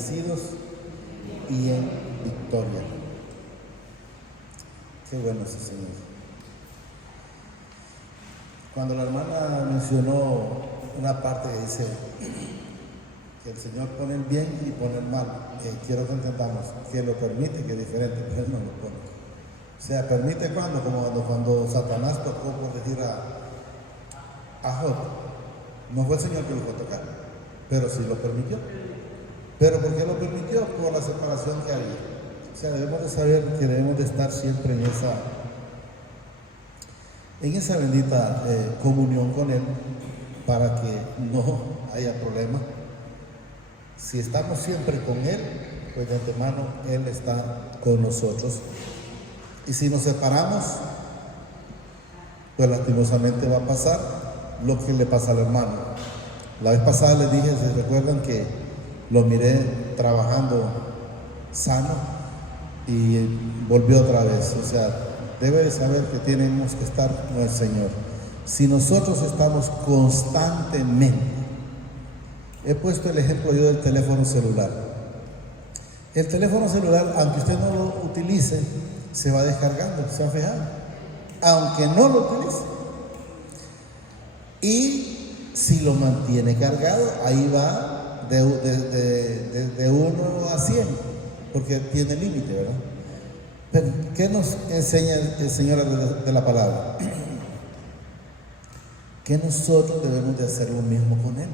vencidos y en victoria. Qué bueno ese Señor. Cuando la hermana mencionó una parte que dice que el Señor pone el bien y pone el mal, quiero que entendamos que lo permite, que es diferente, pero Él no lo pone. O sea, permite cuando Satanás tocó, por decir, a Job. No fue el Señor que lo fue a tocar, pero sí lo permitió. ¿Pero por qué lo permitió? Por la separación que había. O sea, debemos de saber que debemos de estar siempre en esa bendita comunión con Él, para que no haya problema. Si estamos siempre con Él, pues de antemano Él está con nosotros. Y si nos separamos, pues lastimosamente va a pasar lo que le pasa al hermano. La vez pasada les dije, ¿se recuerdan que lo miré trabajando sano y volvió otra vez? O sea, debe de saber que tenemos que estar con el Señor. Si nosotros estamos constantemente, he puesto el ejemplo yo del teléfono celular. El teléfono celular, aunque usted no lo utilice, se va descargando, se ha fijado, aunque no lo utilice. Y si lo mantiene cargado, ahí va de 1 a 100, porque tiene límite, ¿verdad? Pero, ¿qué nos enseña el Señor de la palabra? Que nosotros debemos de hacer lo mismo con Él,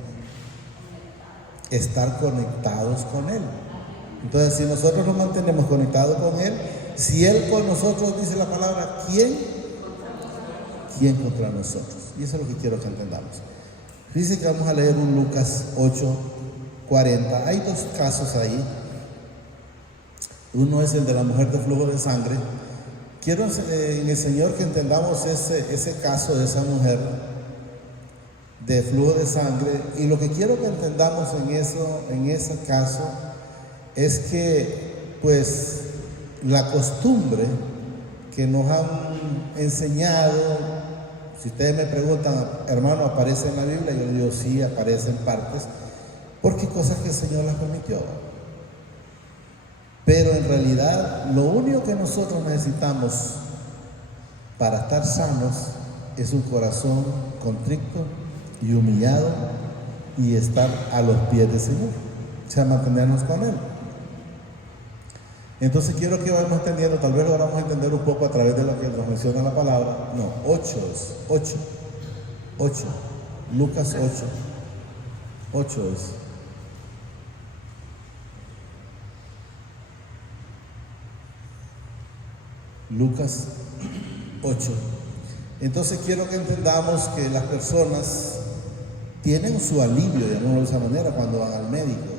estar conectados con Él. Entonces, si nosotros nos mantenemos conectados con Él, si Él con nosotros, dice la palabra, ¿quién contra nosotros? Y eso es lo que quiero que entendamos. Dice que vamos a leer un Lucas 8:40. Hay dos casos ahí. Uno es el de la mujer de flujo de sangre. Quiero en el Señor que entendamos ese caso de esa mujer de flujo de sangre. Y lo que quiero que entendamos en ese caso, es que, pues, la costumbre que nos han enseñado, si ustedes me preguntan, hermano, ¿aparece en la Biblia? Yo digo, sí, aparece en partes, porque cosas que el Señor las permitió. Pero en realidad, lo único que nosotros necesitamos para estar sanos es un corazón contrito y humillado y estar a los pies del Señor, o sea, mantenernos con Él. Entonces quiero que vayamos entendiendo, tal vez lo vamos a entender un poco a través de lo que nos menciona la palabra. No, 8, Lucas 8 es. Lucas 8. Entonces quiero que entendamos que las personas tienen su alivio, llamémoslo de esa manera, cuando van al médico.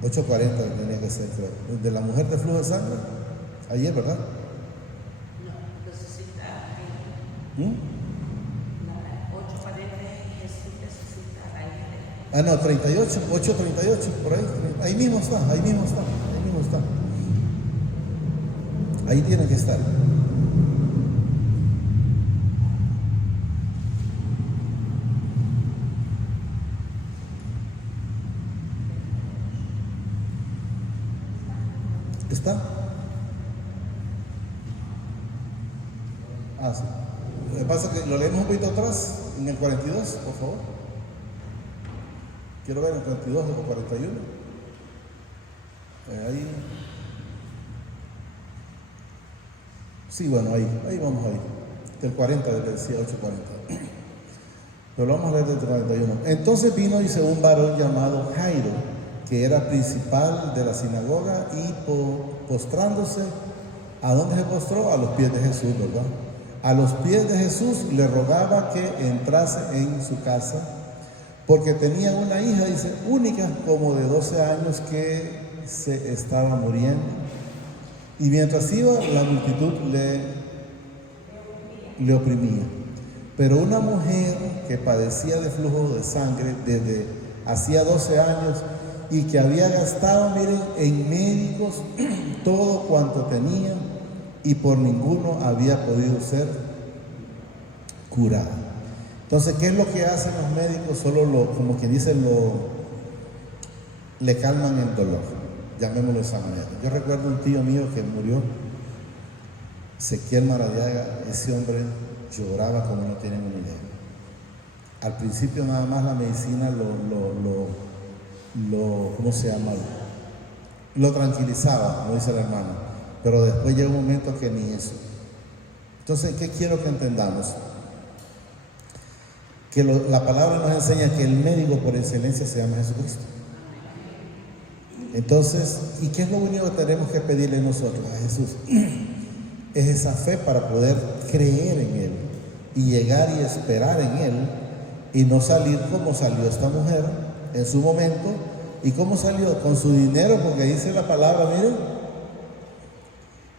8:40 tenía que ser, creo. De la mujer de flujo de sangre, ayer, ¿verdad? No, necesita. ¿Mm? 8:40 Jesús necesita ahí. Ah, no, 38, 8:38, por ahí. Ahí mismo está. Ahí tiene que estar. ¿Está? Ah, sí. Lo que pasa es que lo leemos un poquito atrás, en el 42, por favor. Quiero ver el 42 o 41. Ahí. Sí, bueno, ahí vamos ahí. Del 40, del 18:40. Pero lo vamos a leer del 41. Entonces vino, dice, un varón llamado Jairo, que era principal de la sinagoga, y postrándose, ¿a dónde se postró? A los pies de Jesús, ¿verdad? A los pies de Jesús le rogaba que entrase en su casa, porque tenía una hija, dice, única, como de 12 años, que se estaba muriendo. Y mientras iba, la multitud le oprimía. Pero una mujer que padecía de flujo de sangre desde hacía 12 años, y que había gastado, miren, en médicos todo cuanto tenía, y por ninguno había podido ser curada. Entonces, ¿qué es lo que hacen los médicos? Solo como quien dice, le calman el dolor, llamémoslo de esa manera. Yo recuerdo un tío mío que murió, Ezequiel Maradiaga. Ese hombre lloraba como no tienen una idea. Al principio nada más la medicina ¿cómo se llama? Lo tranquilizaba, como dice el hermano, pero después llega un momento que ni eso. Entonces, ¿qué quiero que entendamos? Que la palabra nos enseña que el médico por excelencia se llama Jesucristo. Entonces, ¿y qué es lo único que tenemos que pedirle nosotros a Jesús? Es esa fe para poder creer en Él y llegar y esperar en Él y no salir como salió esta mujer en su momento. ¿Y cómo salió? Con su dinero, porque dice la palabra, miren,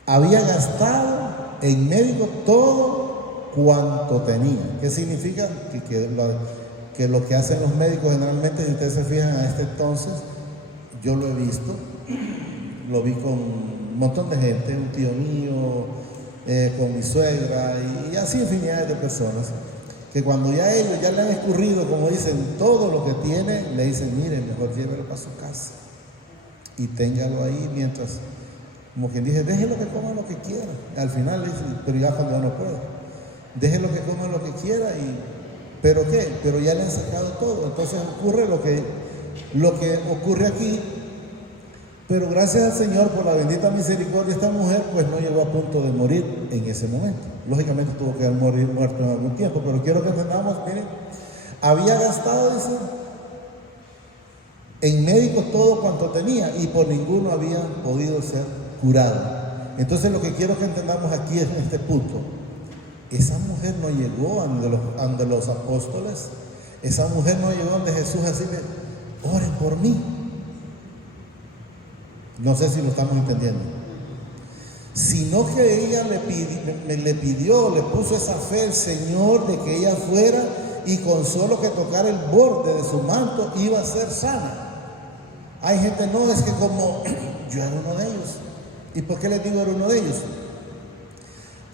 había gastado en médico todo cuanto tenía. ¿Qué significa? Que lo que hacen los médicos generalmente, si ustedes se fijan a este entonces, yo lo he visto, lo vi con un montón de gente, un tío mío, con mi suegra y así infinidad de personas, que cuando ya ellos ya le han escurrido, como dicen, todo lo que tiene, le dicen, miren, mejor llévelo para su casa y téngalo ahí mientras, como quien dice, déjelo que coma lo que quiera. Al final le dicen, pero ya cuando no puede, déjelo que coma lo que quiera ¿pero qué? Pero ya le han sacado todo. Entonces ocurre lo que ocurre aquí. Pero gracias al Señor por la bendita misericordia, esta mujer pues no llegó a punto de morir en ese momento. Lógicamente tuvo que morir muerto en algún tiempo, pero quiero que entendamos, miren, había gastado, dice, en médicos todo cuanto tenía y por ninguno había podido ser curado. Entonces lo que quiero que entendamos aquí es en este punto, esa mujer no llegó ante los apóstoles, esa mujer no llegó ante Jesús así de, oren por mí. No sé si lo estamos entendiendo. Sino que ella le pidió, le puso esa fe al Señor de que ella fuera y con solo que tocar el borde de su manto iba a ser sana. Hay gente, no, es que como yo era uno de ellos. ¿Y por qué les digo era uno de ellos?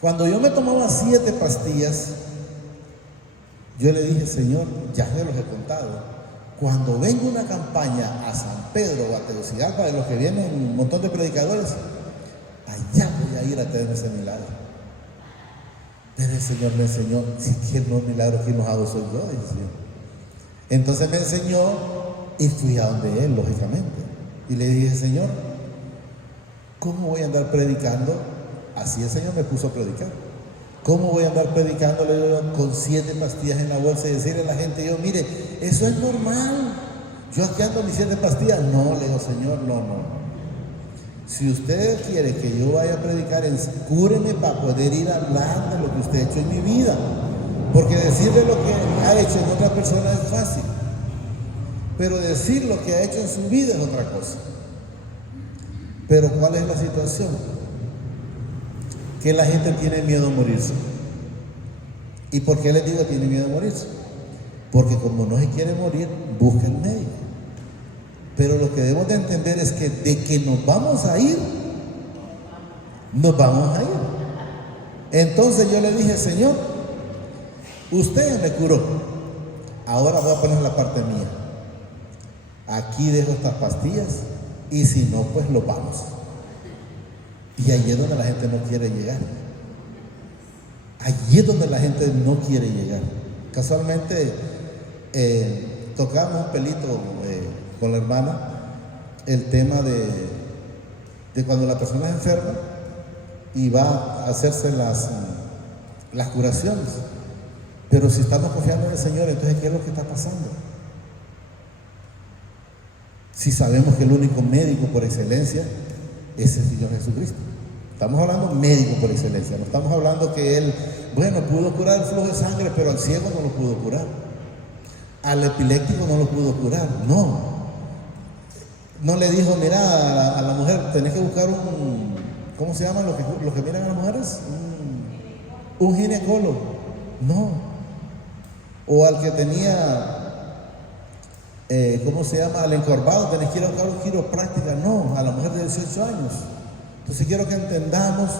Cuando yo me tomaba 7 pastillas, yo le dije, Señor, ya me los he contado. Cuando venga una campaña a San Pedro o a Tegucigalpa, de los que vienen un montón de predicadores, allá voy a ir a tener ese milagro. Pero el Señor me enseñó, si quiere no milagro, quien los hago soy yo, dice el Señor. Entonces me enseñó y fui a donde Él, lógicamente. Y le dije, Señor, ¿cómo voy a andar predicando? Así el Señor me puso a predicar. ¿Cómo voy a andar predicando con 7 pastillas en la bolsa y decirle a la gente, yo, mire, eso es normal, yo aquí ando mis 7 pastillas? No, le digo, Señor, no. Si usted quiere que yo vaya a predicar, cúreme para poder ir a hablar de lo que usted ha hecho en mi vida, porque decirle lo que ha hecho en otra persona es fácil, pero decir lo que ha hecho en su vida es otra cosa. Pero ¿cuál es la situación? Que la gente tiene miedo a morirse. ¿Y por qué les digo que tiene miedo a morirse? Porque como no se quiere morir, busca el médico. Pero lo que debemos de entender es que de que nos vamos a ir, nos vamos a ir. Entonces yo le dije, Señor, usted me curó, ahora voy a poner la parte mía. Aquí dejo estas pastillas y si no, pues los vamos. Y allí es donde la gente no quiere llegar. Allí es donde la gente no quiere llegar. Casualmente tocamos un pelito con la hermana el tema de cuando la persona es enferma y va a hacerse las curaciones. Pero si estamos confiando en el Señor, entonces ¿qué es lo que está pasando? Si sabemos que el único médico por excelencia es el Señor Jesucristo. Estamos hablando médico por excelencia, no estamos hablando que Él, bueno, pudo curar el flujo de sangre, pero al ciego no lo pudo curar, al epiléptico no lo pudo curar, no le dijo, mira, a la mujer, tenés que buscar ¿cómo se llaman los que miran a las mujeres? Un ginecólogo, no. O al que tenía, ¿cómo se llama? Al encorvado, tenés que ir a buscar un quiropráctica, no, a la mujer de 18 años. Entonces quiero que entendamos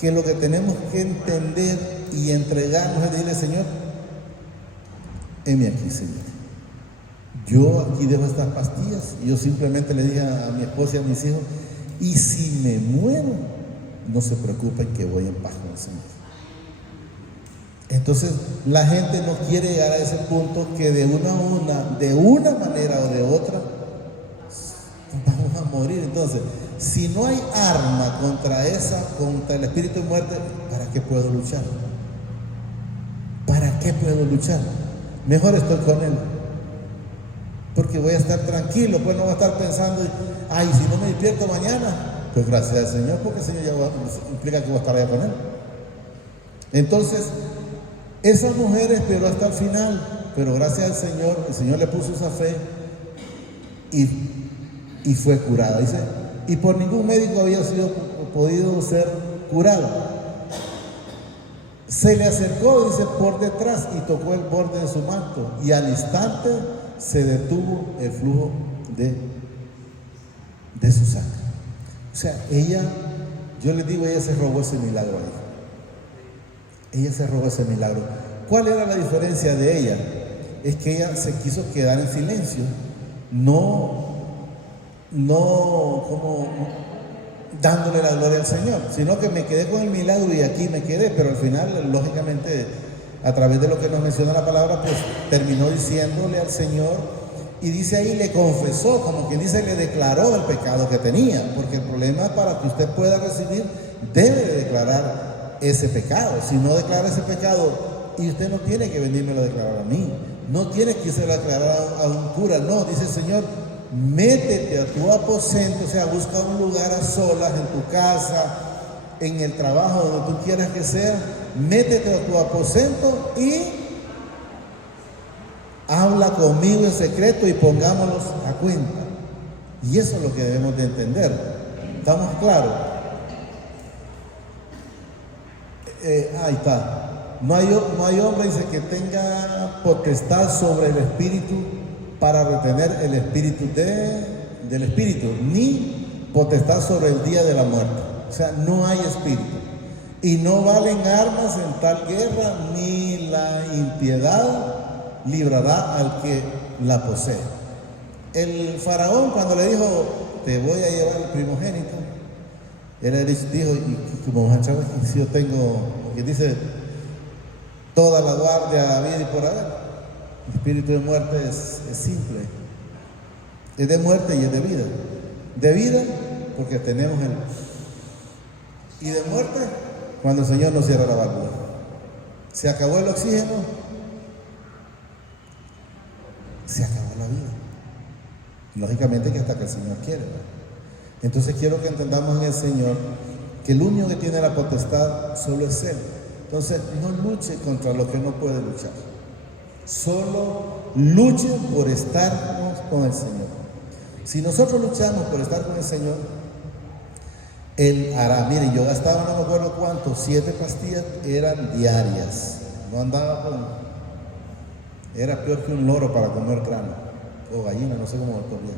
que lo que tenemos que entender y entregarnos es decirle, Señor, heme aquí, Señor. yo aquí dejo estas pastillas. Y yo simplemente le dije a mi esposa y a mis hijos, y si me muero, no se preocupen que voy en paz con el Señor. Entonces la gente no quiere llegar a ese punto que de una manera o de otra vamos a morir. Entonces, si no hay arma contra el espíritu de muerte, ¿para qué puedo luchar? ¿Para qué puedo luchar? Mejor estoy con Él, porque voy a estar tranquilo, pues no voy a estar pensando, ay, si no me despierto mañana, pues gracias al Señor, porque el Señor ya implica que voy a estar allá con Él. Entonces, esa mujer esperó hasta el final, pero gracias al Señor, el Señor le puso esa fe y fue curada. Dice, y por ningún médico había podido ser curado. Se le acercó, dice, por detrás y tocó el borde de su manto, y al instante se detuvo el flujo de su sangre. O sea, yo les digo, ella se robó ese milagro ahí. Ella se robó ese milagro. ¿Cuál era la diferencia de ella? Es que ella se quiso quedar en silencio, no como dándole la gloria al Señor, sino que me quedé con el milagro y aquí me quedé. Pero al final, lógicamente, a través de lo que nos menciona la palabra, pues terminó diciéndole al Señor, y dice ahí, le confesó, como quien dice, le declaró el pecado que tenía, porque el problema, para que usted pueda recibir, debe de declarar ese pecado. Si no declara ese pecado, y usted no tiene que venírmelo a declarar a mí, no tiene que irse a declarar a un cura, no, dice el Señor, métete a tu aposento, o sea, busca un lugar a solas, en tu casa, en el trabajo, donde tú quieras que sea, métete a tu aposento y habla conmigo en secreto y pongámonos a cuenta. Y eso es lo que debemos de entender. ¿Estamos claros? Ahí está. No hay hombre, dice, que tenga potestad sobre el espíritu para retener el espíritu del espíritu, ni potestad sobre el día de la muerte. O sea, no hay espíritu. Y no valen armas en tal guerra, ni la impiedad librará al que la posee. El faraón, cuando le dijo, te voy a llevar el primogénito, él dijo, y como Chávez, si yo tengo, que dice, toda la guardia vida y por haber. El espíritu de muerte es simple, es de muerte y es de vida. De vida porque tenemos el, y de muerte cuando el Señor nos cierra la válvula. Se acabó el oxígeno, se acabó la vida. Lógicamente que hasta que el Señor quiere, ¿verdad? Entonces quiero que entendamos en el Señor que el único que tiene la potestad solo es Él. Entonces no luche contra lo que no puede luchar. Solo luche por estar con el Señor. Si nosotros luchamos por estar con el Señor, Él hará. Mire, yo gastaba no me acuerdo cuánto, 7 pastillas eran diarias. No andaba con... Era peor que un loro para comer grano o gallina, no sé cómo lo tomé.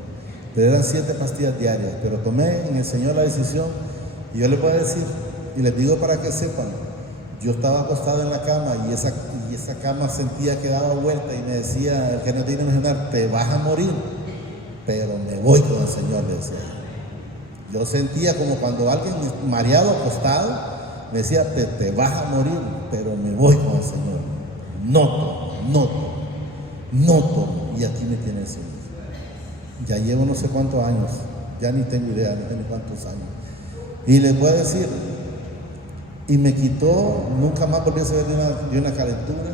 Pero eran 7 pastillas diarias. Pero tomé en el Señor la decisión, y yo les voy a decir, y les digo para que sepan, yo estaba acostado en la cama y esa cama sentía que daba vuelta y me decía, el que no tiene que imaginar, te vas a morir, pero me voy con el Señor, le decía. Yo sentía como cuando alguien mareado acostado me decía, te vas a morir, pero me voy con el Señor. No tomo, y aquí me tiene el Señor. Ya llevo no sé cuántos años, ya ni tengo idea, no tengo cuántos años. Y les voy a decir, y me quitó, nunca más volví a saber de una calentura,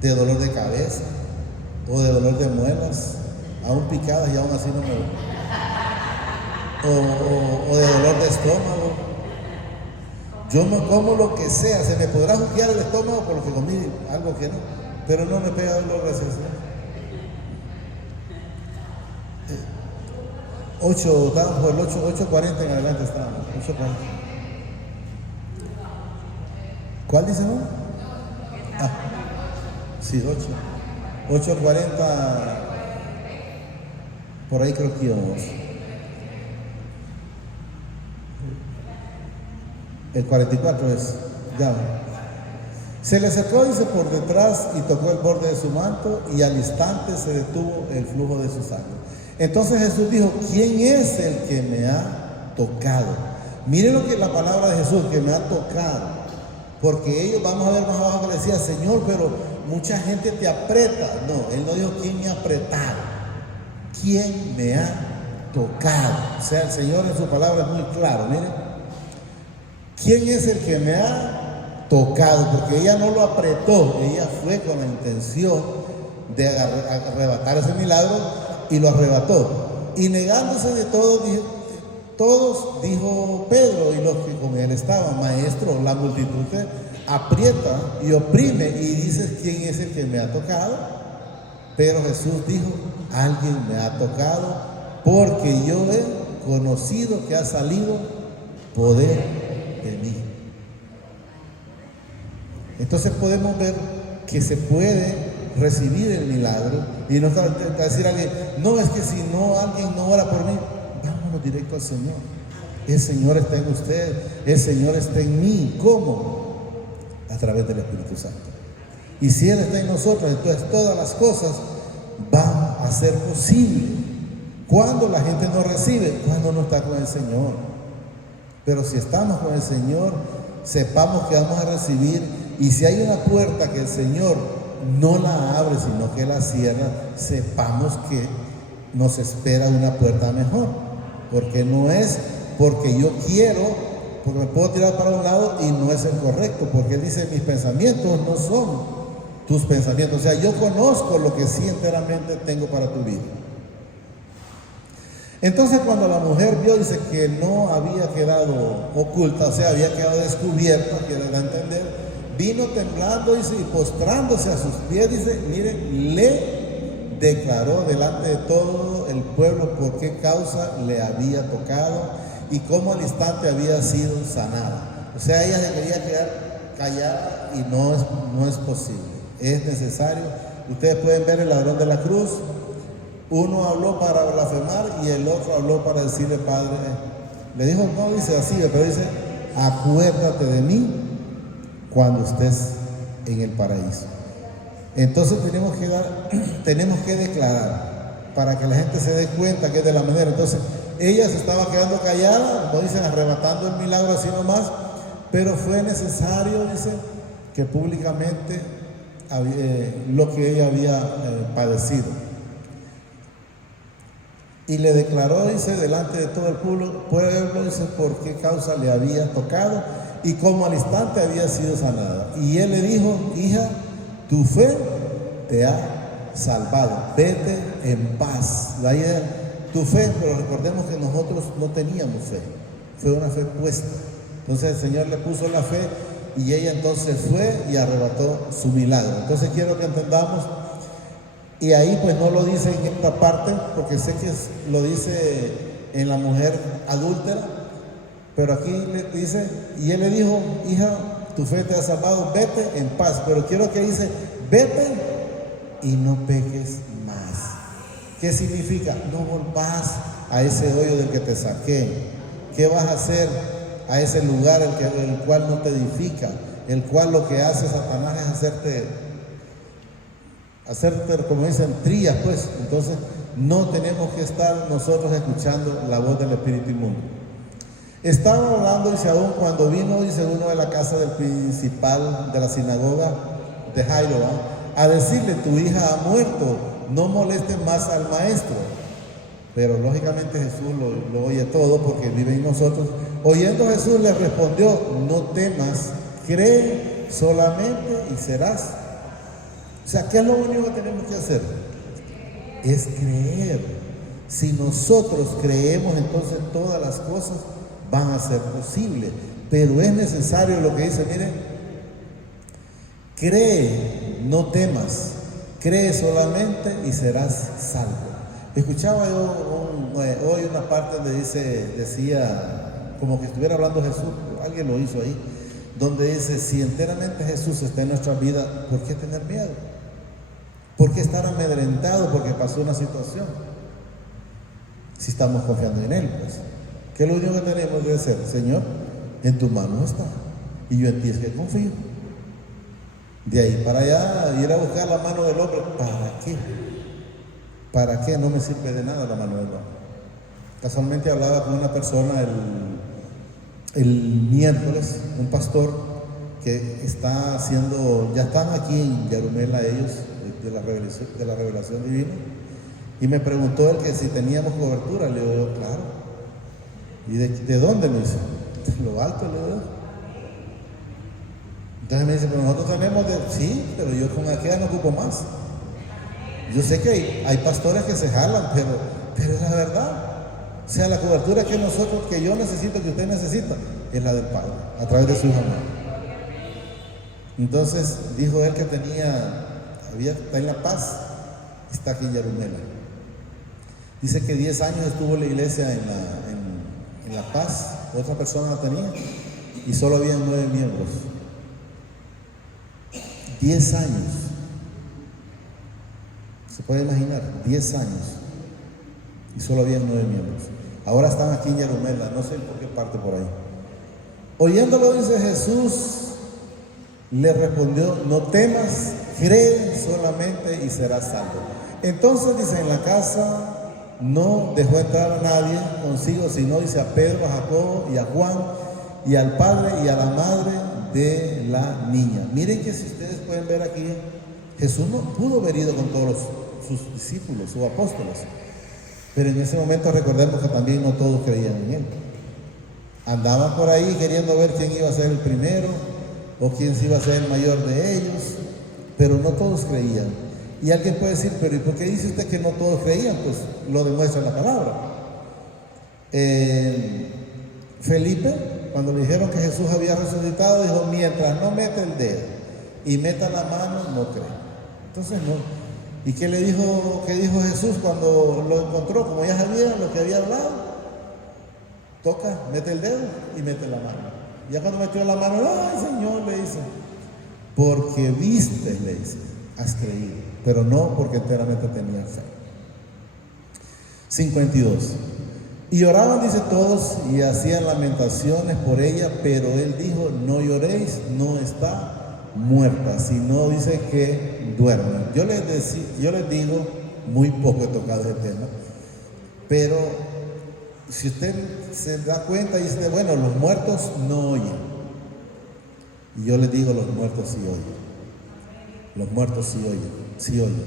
de dolor de cabeza o de dolor de muelas, aún picadas y aún así no me voy. O de dolor de estómago. Yo no como lo que sea, se me podrá juquear el estómago por lo que comí, algo que no, pero no me pega dolor, gracias a Dios. 8:40 en adelante estábamos, 8:40. ¿Cuál dice no? Sí, 8:40, por ahí creo que íbamos. El 44 es, ya. Se le acercó, dice, por detrás y tocó el borde de su manto, y al instante se detuvo el flujo de su sangre. Entonces Jesús dijo: ¿quién es el que me ha tocado? Miren lo que es la palabra de Jesús, que me ha tocado. Porque ellos, vamos a ver más abajo, que le decía: Señor, pero mucha gente te aprieta. No, él no dijo quién me ha apretado, quién me ha tocado. O sea, el Señor en su palabra es muy claro. Miren, ¿quién es el que me ha tocado? Porque ella no lo apretó, ella fue con la intención de arrebatar ese milagro, y lo arrebató. Y negándose de todos, dijo Pedro y los que con él estaban: Maestro, la multitud te aprieta y oprime, y dices: ¿quién es el que me ha tocado? Pero Jesús dijo: alguien me ha tocado, porque yo he conocido que ha salido poder de mí. Entonces podemos ver que se puede recibir el milagro, y no decir a alguien: no, es que si no, alguien no ora por mí. Vámonos directo al Señor. El Señor está en usted, el Señor está en mí. ¿Cómo? A través del Espíritu Santo. Y si Él está en nosotros, entonces todas las cosas van a ser posibles. Cuando la gente no recibe, cuando no está con el Señor. Pero si estamos con el Señor, sepamos que vamos a recibir. Y si hay una puerta que el Señor no la abre, sino que la cierra, sepamos que nos espera una puerta mejor. Porque no es porque yo quiero, porque me puedo tirar para un lado y no es el correcto. Porque Él dice: mis pensamientos no son tus pensamientos. O sea, yo conozco lo que sí enteramente tengo para tu vida. Entonces, cuando la mujer vio, dice que no había quedado oculta, o sea, había quedado descubierta, quiere dar a entender, vino temblando, dice, y postrándose a sus pies, dice, miren, le declaró delante de todo el pueblo por qué causa le había tocado y cómo al instante había sido sanada. O sea, ella se quería quedar callada, y no es posible. Es necesario. Ustedes pueden ver el ladrón de la cruz. Uno habló para blasfemar y el otro habló para decirle: Padre, le dijo, no dice así, pero dice: acuérdate de mí cuando estés en el paraíso. Entonces tenemos que declarar para que la gente se dé cuenta que es de la manera. Entonces ella se estaba quedando callada, no dicen arrebatando el milagro así nomás, pero fue necesario, dice, que públicamente lo que ella había padecido. Y le declaró, dice, delante de todo el pueblo, dice, por qué causa le había tocado y cómo al instante había sido sanada. Y él le dijo: hija, tu fe te ha salvado, vete en paz. La idea, tu fe, pero recordemos que nosotros no teníamos fe, fue una fe puesta. Entonces el Señor le puso la fe y ella entonces fue y arrebató su milagro. Entonces quiero que entendamos. Y ahí pues no lo dice en esta parte, porque sé que lo dice en la mujer adúltera, pero aquí le dice, y él le dijo: hija, tu fe te ha salvado, vete en paz. Pero quiero que dice: vete y no peques más. ¿Qué significa? No volvás a ese hoyo del que te saqué. ¿Qué vas a hacer a ese lugar el cual no te edifica? El cual lo que hace Satanás es hacerte, como dicen, trillas, pues. Entonces no tenemos que estar nosotros escuchando la voz del espíritu inmundo. Estaba hablando, dice, aún cuando vino, dice, uno de la casa del principal de la sinagoga de Jairo, a decirle: tu hija ha muerto, no molestes más al maestro. Pero lógicamente Jesús lo oye todo, porque vive en nosotros. Oyendo, Jesús le respondió: no temas, cree solamente y serás. O sea, ¿qué es lo único que tenemos que hacer? Es creer. Si nosotros creemos, entonces todas las cosas van a ser posibles. Pero es necesario lo que dice, miren, cree, no temas, cree solamente y serás salvo. Escuchaba yo hoy una parte donde decía, como que estuviera hablando Jesús, alguien lo hizo ahí, donde dice: si enteramente Jesús está en nuestra vida, ¿por qué tener miedo? ¿Por qué estar amedrentado porque pasó una situación? Si estamos confiando en Él, pues. ¿Qué es lo único que tenemos que hacer? Señor, en tu mano está, y yo en ti es que confío. De ahí para allá, ir a buscar la mano del hombre, ¿para qué? ¿Para qué? No me sirve de nada la mano del hombre. Casualmente hablaba con una persona el miércoles, un pastor que está haciendo, ya están aquí en Yarumela ellos, de la revelación divina, y me preguntó él que si teníamos cobertura. Le digo yo, claro. ¿Y de dónde? Me dice, de lo alto, le digo. Entonces me dice, pero nosotros tenemos sí, pero yo con aquella no ocupo más. Yo sé que hay pastores que se jalan, pero es la verdad. O sea, la cobertura que yo necesito, que usted necesita, es la del Padre, a través de su hijo amado. Entonces dijo él que está en La Paz, está aquí en Yarumela. Dice que 10 años estuvo la iglesia en La Paz, otra persona la tenía, y solo habían 9 miembros. 10 años. ¿Se puede imaginar? 10 años. Y solo habían 9 miembros. Ahora están aquí en Yarumela, no sé por qué parte por ahí. Oyéndolo, dice Jesús, le respondió, no temas, cree solamente y serás salvo. Entonces dice, en la casa no dejó entrar a nadie consigo, sino dice a Pedro, a Jacobo y a Juan y al padre y a la madre de la niña. Miren que si ustedes pueden ver aquí, Jesús no pudo haber ido con todos sus discípulos, sus apóstoles, pero en ese momento recordemos que también no todos creían en él. Andaban por ahí queriendo ver quién iba a ser el primero o quién se iba a ser el mayor de ellos, pero no todos creían. Y alguien puede decir, pero ¿y por qué dice usted que no todos creían? Pues lo demuestra la palabra. Felipe, cuando le dijeron que Jesús había resucitado, dijo, mientras no mete el dedo y meta la mano, no cree. Entonces no. ¿Y qué dijo Jesús cuando lo encontró? Como ya sabía lo que había hablado, toca, mete el dedo y mete la mano. Ya cuando metió la mano, ay Señor, le dice, porque viste, le dice, has creído, pero no porque enteramente tenía fe. 52. Y lloraban, dice, todos y hacían lamentaciones por ella, pero él dijo, no lloréis, no está muerta, sino dice que duerme. Yo les digo, muy poco he tocado ese tema, pero si usted se da cuenta y dice, bueno, los muertos no oyen. Y yo les digo, los muertos sí oyen. Los muertos sí oyen.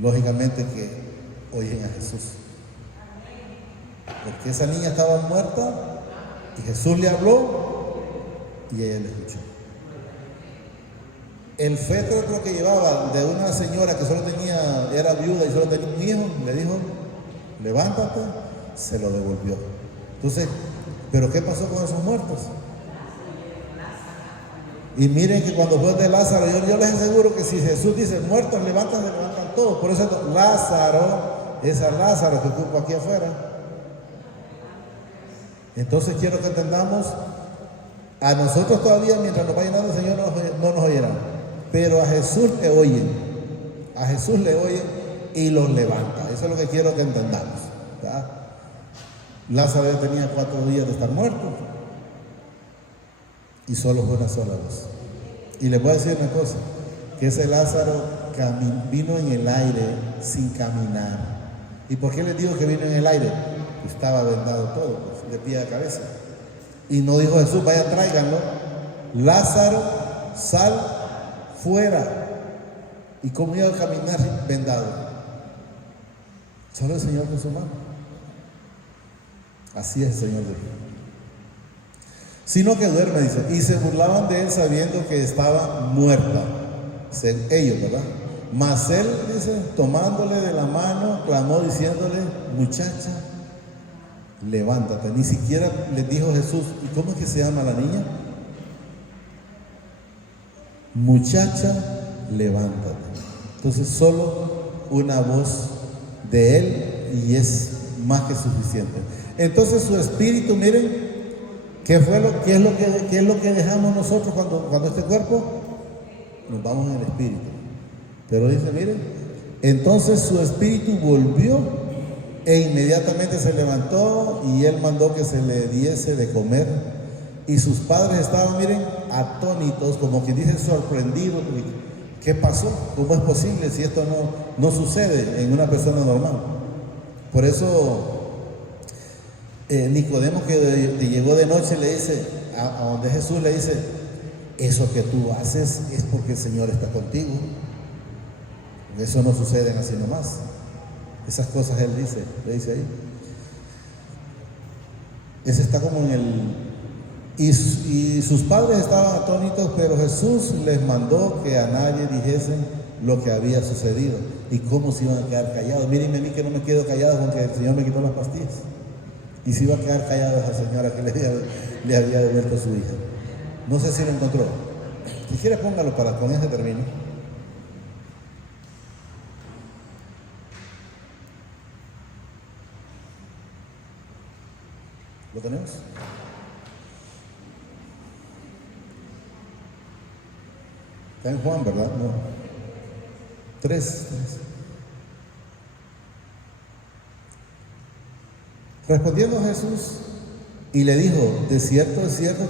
Lógicamente que oyen a Jesús. Porque esa niña estaba muerta y Jesús le habló y ella le escuchó. El féretro que llevaba de una señora que era viuda y solo tenía un hijo, le dijo, levántate, se lo devolvió. Entonces, ¿pero qué pasó con esos muertos? Y miren que cuando fue de Lázaro, yo les aseguro que si Jesús dice muertos, levantan, se levantan todos. Por eso Lázaro, es a Lázaro que ocupo aquí afuera. Entonces quiero que entendamos, a nosotros todavía mientras nos va llenando el Señor no nos oirán, pero a Jesús le oyen, y los levanta. Eso es lo que quiero que entendamos, ¿verdad? Lázaro ya tenía 4 días de estar muerto y solo fue una sola vez. Y les voy a decir una cosa, que ese Lázaro vino en el aire sin caminar. ¿Y por qué les digo que vino en el aire? Estaba vendado todo, pues, de pie a cabeza. Y no dijo Jesús, vaya, tráiganlo. Lázaro, sal fuera. ¿Y cómo iba a caminar vendado? Solo el Señor con su mano. Así es el Señor de Dios. Sino que duerme, dice. Y se burlaban de él sabiendo que estaba muerta. Ellos, ¿verdad? Mas él, dice, tomándole de la mano, clamó diciéndole, muchacha, levántate. Ni siquiera le dijo Jesús, ¿y cómo es que se llama la niña? Muchacha, levántate. Entonces solo una voz de él y es más que suficiente. Entonces su espíritu, miren, ¿qué es lo que dejamos nosotros cuando este cuerpo? Nos vamos en el espíritu. Pero dice, miren, entonces su espíritu volvió e inmediatamente se levantó y él mandó que se le diese de comer. Y sus padres estaban, miren, atónitos, como quien dice, sorprendidos. ¿Qué pasó? ¿Cómo es posible si esto no sucede en una persona normal? Por eso Nicodemo, que llegó de noche, le dice a donde Jesús, le dice: eso que tú haces es porque el Señor está contigo. Eso no sucede así nomás. Esas cosas él dice, le dice ahí. Ese está como en el... Y sus padres estaban atónitos, pero Jesús les mandó que a nadie dijesen lo que había sucedido. ¿Y cómo se iban a quedar callados? Mírenme a mí, que no me quedo callado porque el Señor me quitó las pastillas. Y se iba a quedar callado esa señora que le había devuelto a su hija. No sé si lo encontró. Si quiere, póngalo para con ese termino. ¿Lo tenemos? Está en Juan, ¿verdad? No. 3. Respondiendo Jesús y le dijo: de cierto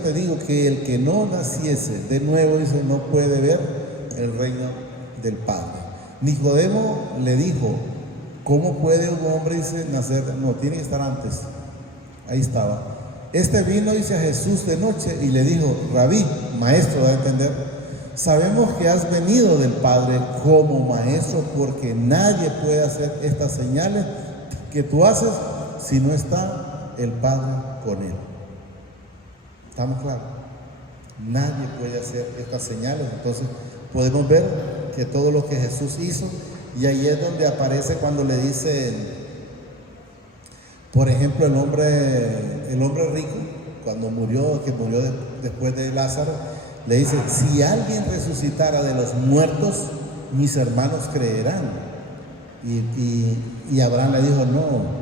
te digo que el que no naciese de nuevo, dice, no puede ver el reino del Padre. Nicodemo le dijo: ¿cómo puede un hombre, dice, nacer? No, tiene que estar antes. Ahí estaba. Este vino, dice, a Jesús de noche y le dijo: Rabí, maestro, da a entender, sabemos que has venido del Padre como maestro, porque nadie puede hacer estas señales que tú haces si no está el Padre con él. ¿Estamos claros? Nadie puede hacer estas señales. Entonces podemos ver que todo lo que Jesús hizo, y ahí es donde aparece cuando le dice, por ejemplo, el hombre rico, cuando murió, después de Lázaro, le dice: si alguien resucitara de los muertos, mis hermanos creerán. Y Abraham le dijo: no,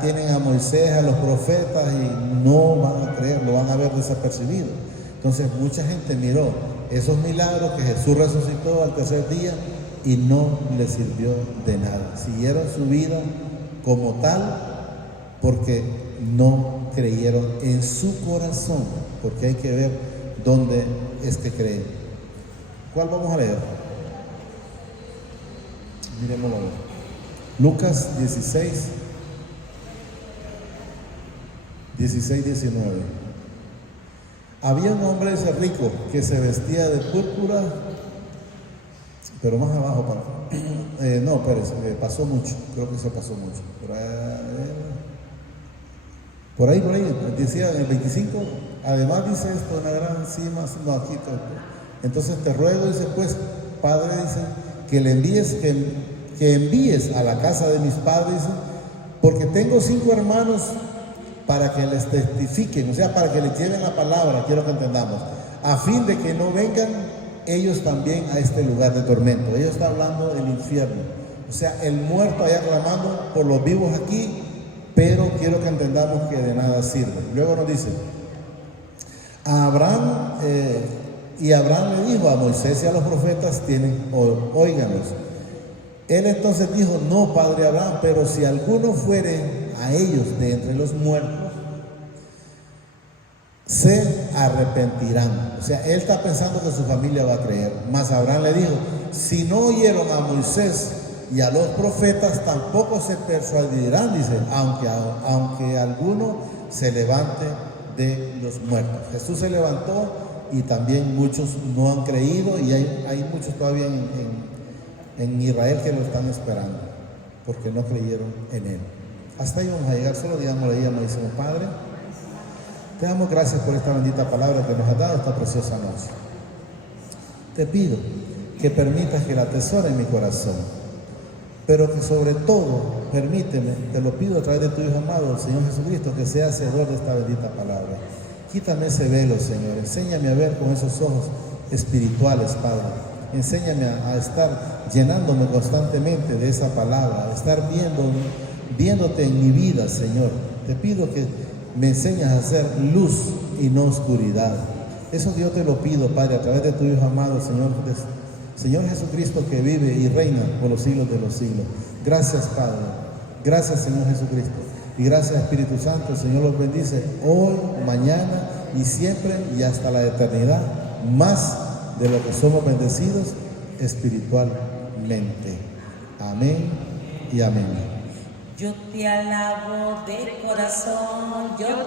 tienen a Moisés, a los profetas, y no van a creer, lo van a ver desapercibido. Entonces mucha gente miró esos milagros que Jesús resucitó al tercer día y no les sirvió de nada. Siguieron su vida como tal porque no creyeron en su corazón, porque hay que ver dónde es que creen. ¿Cuál vamos a leer? Miremoslo. Lucas 16:19. Había un hombre ese rico que se vestía de púrpura, pero más abajo no, Pérez, pasó mucho, creo que se pasó mucho. Por ahí, decía en el 25, además dice esto, una gran cima, no, aquí todo. Entonces te ruego, dice, pues, Padre, dice, que le envíes, que envíes a la casa de mis padres, dice, porque tengo 5 hermanos, para que les testifiquen, o sea, para que les lleven la palabra, quiero que entendamos, a fin de que no vengan ellos también a este lugar de tormento. Ellos están hablando del infierno, o sea, el muerto allá clamando por los vivos aquí, pero quiero que entendamos que de nada sirve. Luego nos dice, a Abraham, y Abraham le dijo a Moisés y a los profetas, óiganos. Él entonces dijo: no, padre Abraham, pero si alguno fuere a ellos de entre los muertos, se arrepentirán. O sea, él está pensando que su familia va a creer. Mas Abraham le dijo: si no oyeron a Moisés y a los profetas, tampoco se persuadirán, dice, aunque alguno se levante de los muertos. Jesús se levantó y también muchos no han creído, y hay muchos todavía en Israel que lo están esperando porque no creyeron en él. Hasta ahí vamos a llegar. Solo digámosle ahí, amadísimo Padre, te damos gracias por esta bendita palabra que nos has dado esta preciosa noche. Te pido que permitas que la atesore en mi corazón, pero que sobre todo, permíteme, te lo pido a través de tu Hijo amado, el Señor Jesucristo, que sea hacedor de esta bendita palabra. Quítame ese velo, Señor. Enséñame a ver con esos ojos espirituales, Padre. Enséñame a estar llenándome constantemente de esa palabra, a estar viéndote en mi vida, Señor. Te pido que me enseñes a hacer luz y no oscuridad. Eso yo te lo pido, Padre, a través de tu Hijo amado, Señor Jesucristo, que vive y reina por los siglos de los siglos. Gracias, Padre. Gracias, Señor Jesucristo. Y gracias, Espíritu Santo. El Señor los bendice hoy, mañana y siempre y hasta la eternidad, más de lo que somos bendecidos espiritualmente. Amén y amén. Yo te alabo de corazón, yo